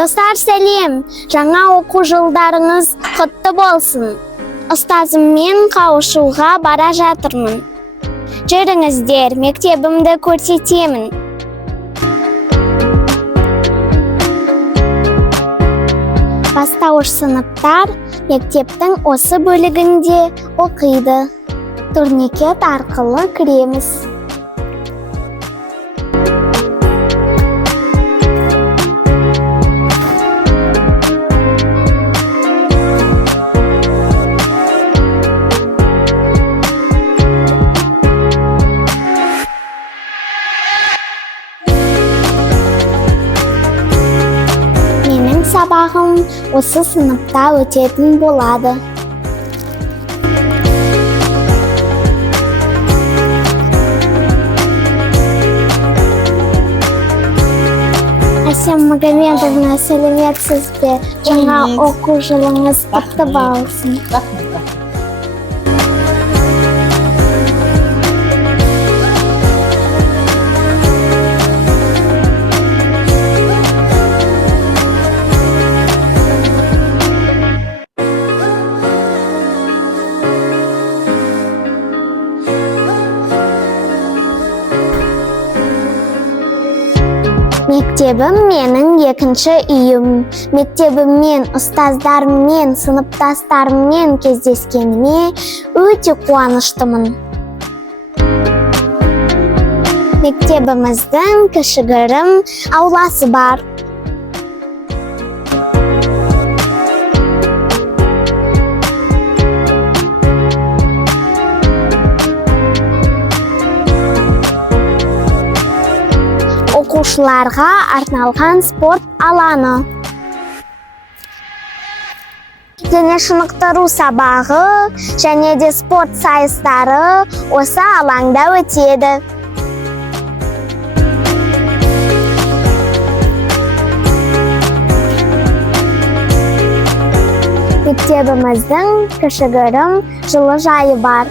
Достар, сәлем! Жаңа оқу жылдарыңыз құтты болсын. Ұстазыммен қауышуға бара жатырмын. Жүріңіздер, мектебімді көрсетемін. Бастауыш сыныптар мектептің осы бөлігінде оқиды. Турникет арқылы кіреміз. Менің сабағым осы сыныпта өтетін болады. Әсем Магомедовна, сәлеметсіз бе? Жаңа оқу жылыңыз құтты болсын. Мектебім менің екінші үйім. Мектебіммен, ұстаздарыммен, сыныптастарыммен кездескеніме өте қуаныштымын. Мектебіміздің кішігірім ауласы бар. Оқушыларға арналған спорт алаңы. Дене шынықтыру сабағы және де спорт сайыстары осы алаңда өтеді. Мектебіміздің кішігірім жылыжайы бар.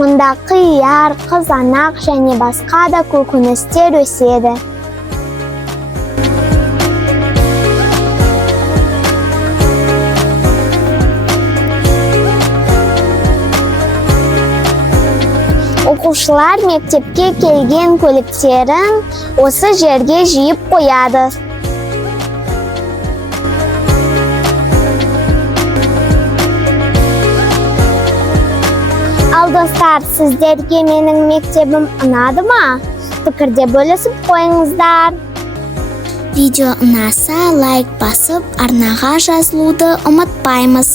Мұнда қияр, қызанақ және басқа да көкөністер өседі. Оқушылар мектепке келген көліктерін осы жерге жиып қояды. Ал достар, сіздерге менің мектебім ұнады ма? Пікірде бөлісіп қойыңыздар. Видео ұнаса, лайк басып, арнаға жазылуды ұмытпаймыз.